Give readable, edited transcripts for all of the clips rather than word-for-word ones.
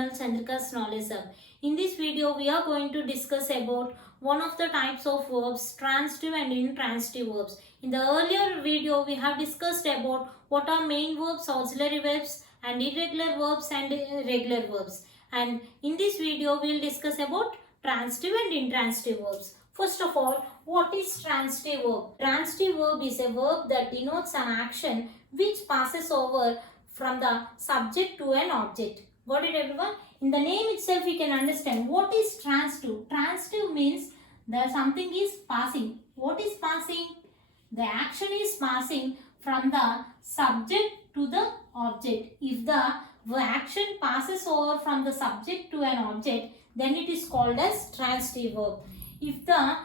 channel Chandrika's Knowledge Hub. In this video, we are going to discuss about one of the types of verbs, transitive and intransitive verbs. In the earlier video, we have discussed about what are main verbs, auxiliary verbs and irregular verbs and regular verbs. And in this video, we will discuss about transitive and intransitive verbs. First of all, what is transitive verb? Transitive verb is a verb that denotes an action which passes over from the subject to an object. Got it, everyone? In the name itself, we can understand what is transitive. Transitive means that something is passing. What is passing? The action is passing from the subject to the object. If the action passes over from the subject to an object, then it is called as transitive verb. If the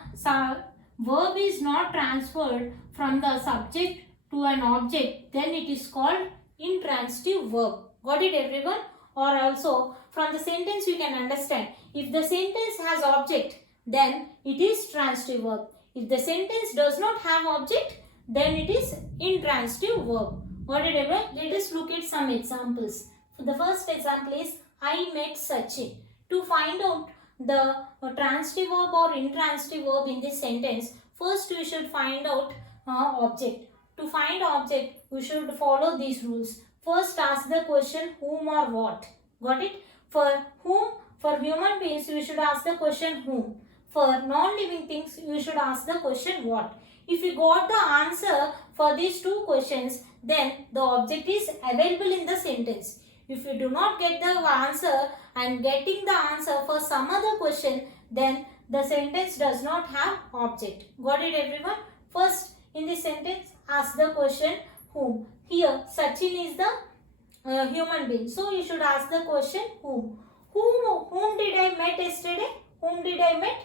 verb is not transferred from the subject to an object, then it is called intransitive verb. Got it, everyone? Or also from the sentence you can understand, if the sentence has object, then it is transitive verb. If the sentence does not have object, then it is intransitive verb. Got it, everyone? Let us look at some examples. So the first example is I met Sachin. To find out the transitive verb or intransitive verb in this sentence, first we should find out object. To find object, we should follow these rules. First, ask the question whom or what. Got it? For whom, for human beings, we should ask the question whom. For non-living things, you should ask the question what. If you got the answer for these two questions, then the object is available in the sentence. If you do not get the answer and getting the answer for some other question, then the sentence does not have object. Got it, everyone? First, in this sentence, ask the question whom. Here, Sachin is the human being. So, you should ask the question whom. Whom did I met yesterday? Whom did I met?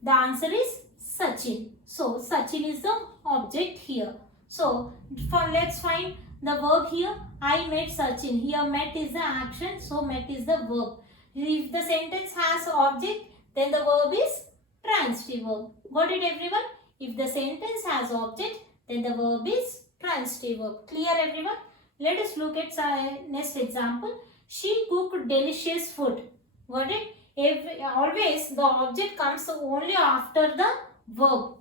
The answer is Sachin. So, Sachin is the object here. So, let's find the verb here. I met Sachin. Here, met is the action. So, met is the verb. If the sentence has object, then the verb is transitive verb. Got it, everyone? If the sentence has object, then the verb is transitive verb. Clear, everyone? Let us look at next example. She cooked delicious food. Got it? Always the object comes only after the verb.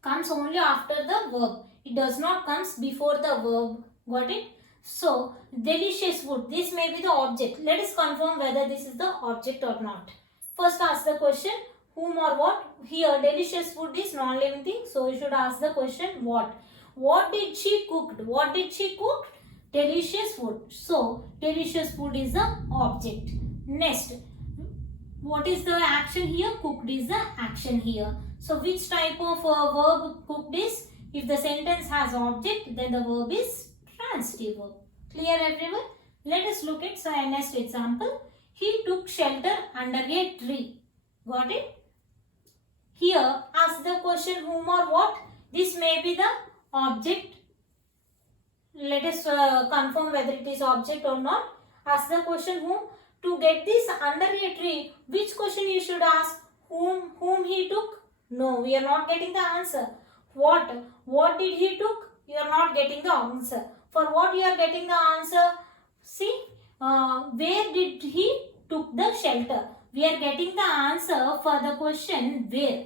Comes only after the verb. It does not comes before the verb. Got it? So, delicious food. This may be the object. Let us confirm whether this is the object or not. First, ask the question whom or what. Here, delicious food is non-living thing. So, you should ask the question what. What did she cook? What did she cook? Delicious food. So, delicious food is the object. Next, what is the action here? Cooked is the action here. So, which type of verb cooked is? If the sentence has object, then the verb is transitive verb. Clear, everyone? Let us look at next example. He took shelter under a tree. Got it? Here, ask the question whom or what. This may be the object. Let us confirm whether it is object or not. Ask the question whom. To get this under a tree, which question you should ask? Whom he took? No, we are not getting the answer. What did he took? You are not getting the answer. For what you are getting the answer? See, where did he took the shelter? We are getting the answer for the question where.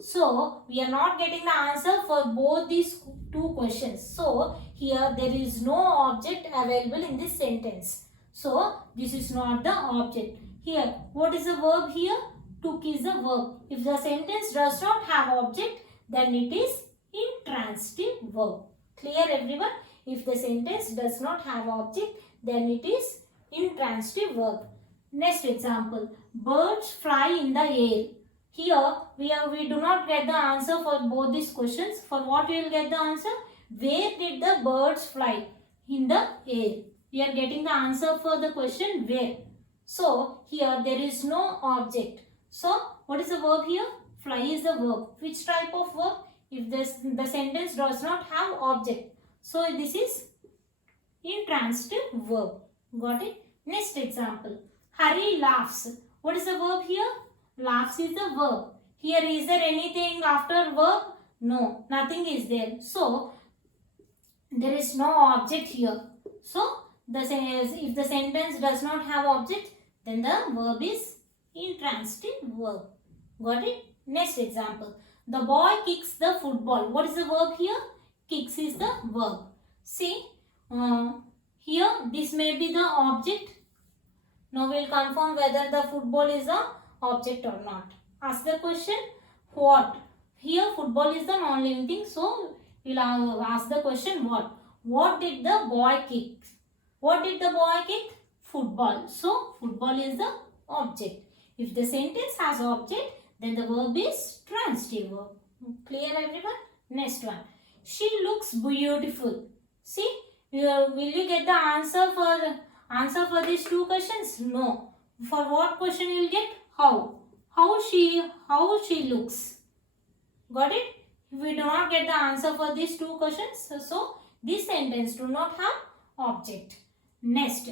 So, we are not getting the answer for both these two questions. So, here there is no object available in this sentence. So, this is not the object. Here, what is the verb here? Took is the verb. If the sentence does not have object, then it is intransitive verb. Clear, everyone? If the sentence does not have object, then it is intransitive verb. Next example. Birds fly in the air. Here, we do not get the answer for both these questions. For what we will get the answer? Where did the birds fly? In the air. We are getting the answer for the question where. So, here there is no object. So, what is the verb here? Fly is the verb. Which type of verb? If the sentence does not have object. So, this is intransitive verb. Got it? Next example. Hari laughs. What is the verb here? Laughs is the verb. Here, is there anything after verb? No, nothing is there. So, there is no object here. So, if the sentence does not have object, then the verb is intransitive verb. Got it? Next example. The boy kicks the football. What is the verb here? Kicks is the verb. See, here this may be the object. Now we will confirm whether the football is the object or not. Ask the question, what? Here football is the non-living thing, so we will ask the question, what? What did the boy kick? What did the boy kick? Football. So football is the object. If the sentence has object, then the verb is transitive verb. Clear everyone? Next one. She looks beautiful. See, will you get the answer for these two questions? No. For what question you will get? How? How she looks. Got it? We do not get the answer for these two questions. So this sentence do not have object. Next.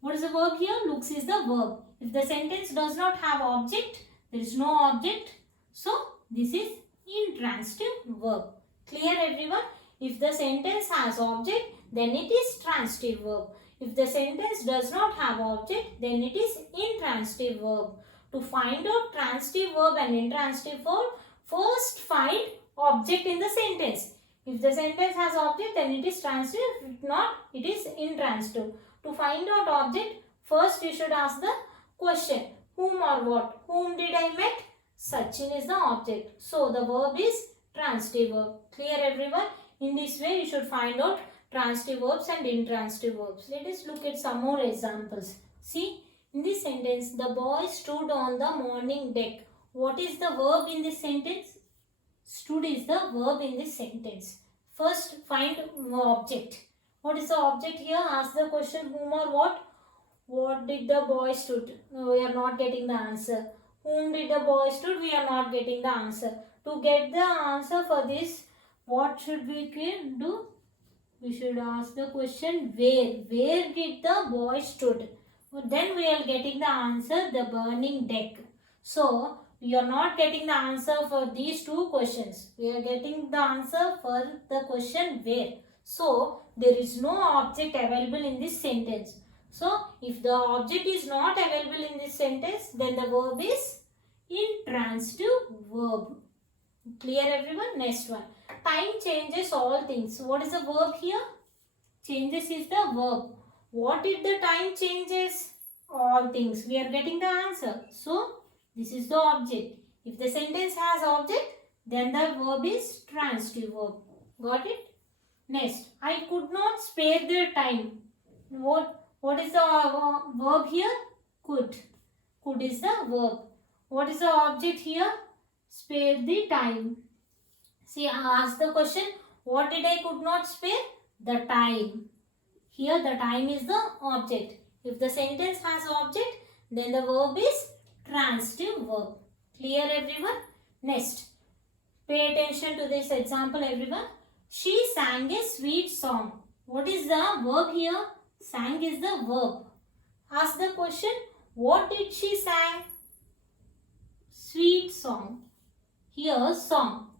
What is the verb here? Looks is the verb. If the sentence does not have object, there is no object. So this is intransitive verb. Clear everyone? If the sentence has object, then it is transitive verb. If the sentence does not have object, then it is intransitive verb. To find out transitive verb and intransitive verb, first find object in the sentence. If the sentence has object, then it is transitive. If not, it is intransitive. To find out object, first you should ask the question. Whom or what? Whom did I met? Sachin is the object. So the verb is transitive verb. Clear everyone? In this way you should find out transitive verbs and intransitive verbs. Let us look at some more examples. See, in this sentence, the boy stood on the morning deck. What is the verb in this sentence? Stood is the verb in this sentence. First find object. What is the object here? Ask the question whom or what? What did the boy stood? No, we are not getting the answer. Whom did the boy stood? We are not getting the answer. To get the answer for this, what should we do? We should ask the question where. Where did the boy stood? Then we are getting the answer, the burning deck. So we are not getting the answer for these two questions. We are getting the answer for the question where. So there is no object available in this sentence. So if the object is not available in this sentence, then the verb is intransitive verb. Clear everyone? Next one. Time changes all things. What is the verb here? Changes is the verb. What if the time changes? All things. We are getting the answer. So this is the object. If the sentence has object, then the verb is transitive verb. Got it? Next. I could not spare their time. What is the verb here? Could. Could is the verb. What is the object here? Spare the time. See, I asked the question, what did I could not spare? The time. Here the time is the object. If the sentence has object, then the verb is transitive verb. Clear everyone? Next. Pay attention to this example everyone. She sang a sweet song. What is the verb here? Sang is the verb. Ask the question, what did she sang? Sweet song. Here song.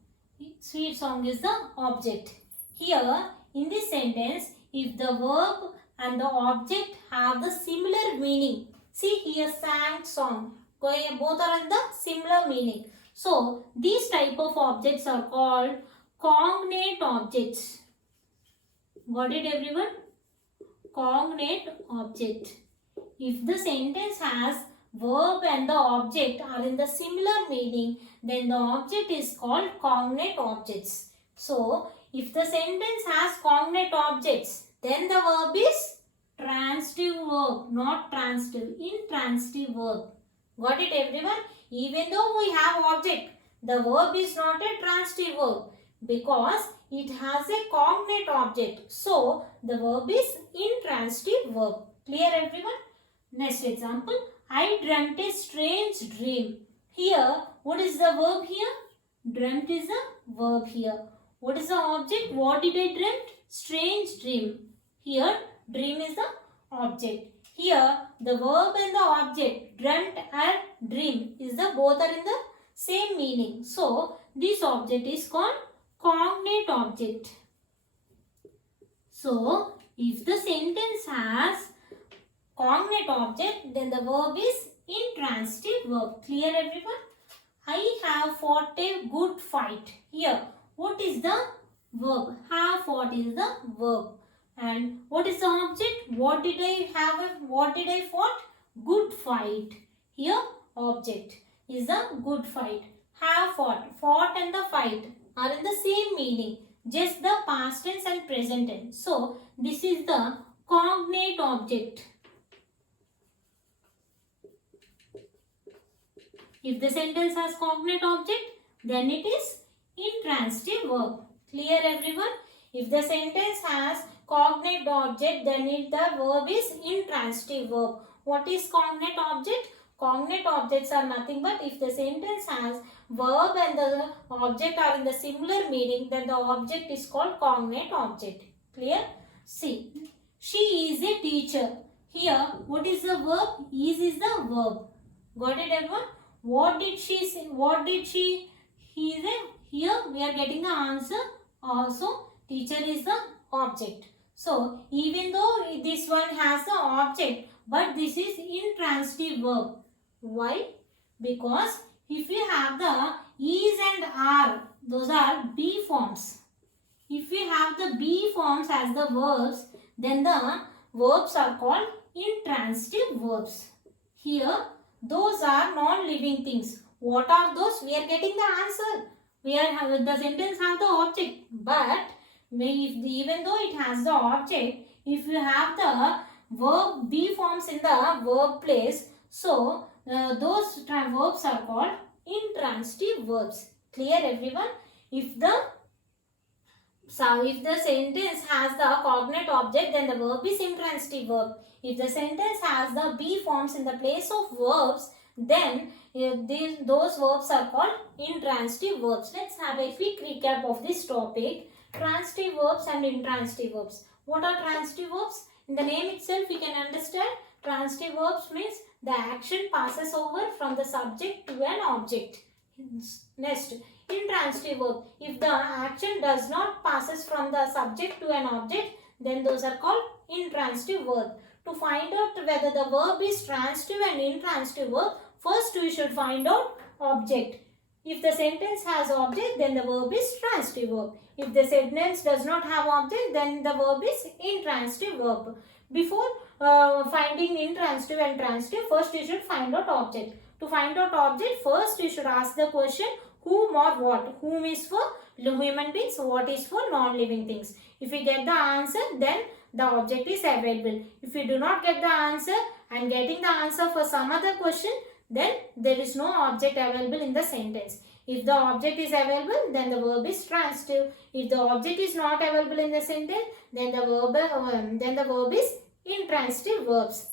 Sweet song is the object. Here in this sentence, if the verb and the object have the similar meaning. See here sang, song. Both are in the similar meaning. So these type of objects are called cognate objects. Got it everyone? Cognate object. If the sentence has verb and the object are in the similar meaning, then the object is called cognate objects. So if the sentence has cognate objects, then the verb is transitive verb, not transitive, intransitive verb. Got it everyone? Even though we have object, the verb is not a transitive verb because it has a cognate object. So the verb is intransitive verb. Clear everyone? Next example. I dreamt a strange dream. Here, what is the verb here? Dreamt is the verb here. What is the object? What did I dreamt? Strange dream. Here, dream is the object. Here, the verb and the object, dreamt and dream, is the both are in the same meaning. So, this object is called cognate object. So, If the sentence has cognate object, then the verb is intransitive verb. Clear everyone? I have fought a good fight. Here, what is the verb? Have fought is the verb. And what is the object? What did I have? What did I fought? Good fight. Here, object is the good fight. Have fought. Fought and the fight are in the same meaning. Just the past tense and present tense. So, this is the cognate object. If the sentence has cognate object, then it is intransitive verb. Clear everyone? If the sentence has cognate object, then the verb is intransitive verb. What is cognate object? Cognate objects are nothing but if the sentence has verb and the object are in the similar meaning, then the object is called cognate object. Clear? See, she is a teacher. Here, what is the verb? Is the verb. Got it everyone? What did she say? What did she? He is a. Here we are getting the answer. Also, teacher is the object. So, even though this one has the object, but this is intransitive verb. Why? Because if we have the is and are, those are be forms. If we have the be forms as the verbs, then the verbs are called intransitive verbs. Here, those are non-living things. What are those? We are getting the answer. We are the sentence have the object, but even though it has the object, if you have the verb be forms in the verb place, so those verbs are called intransitive verbs. Clear everyone? If the sentence has the cognate object, then the verb is intransitive verb. If the sentence has the be forms in the place of verbs, then those verbs are called intransitive verbs. Let's have a quick recap of this topic. Transitive verbs and intransitive verbs. What are transitive verbs? In the name itself, we can understand transitive verbs means the action passes over from the subject to an object. Next, intransitive verb. If the action does not passes from the subject to an object, then those are called intransitive verb. To find out whether the verb is transitive and intransitive verb, first we should find out object. If the sentence has object, then the verb is transitive verb. If the sentence does not have object, then the verb is intransitive verb. Before finding intransitive and transitive, first you should find out object. To find out object, first you should ask the question whom or what. Whom is for human beings, what is for non-living things. If we get the answer, then the object is available. If we do not get the answer and getting the answer for some other question, then there is no object available in the sentence. If the object is available, then the verb is transitive. If the object is not available in the sentence, then the verb is intransitive verbs.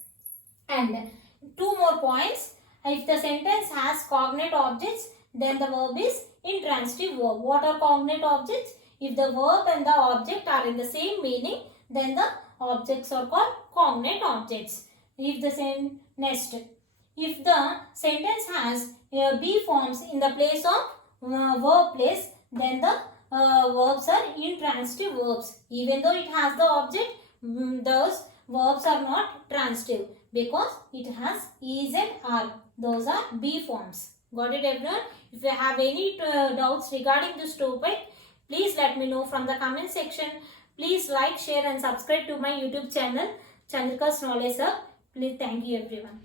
And two more points. If the sentence has cognate objects, then the verb is intransitive verb. What are cognate objects? If the verb and the object are in the same meaning, then the objects are called cognate objects. If the sentence has be forms in the place of verb place, then the verbs are intransitive verbs. Even though it has the object, those verbs are not transitive because it has is and are. Those are be forms. Got it everyone? If you have any doubts regarding this topic, please let me know from the comment section. Please like, share and subscribe to my YouTube channel, Chandrika's Knowledge Hub. Please, thank you everyone.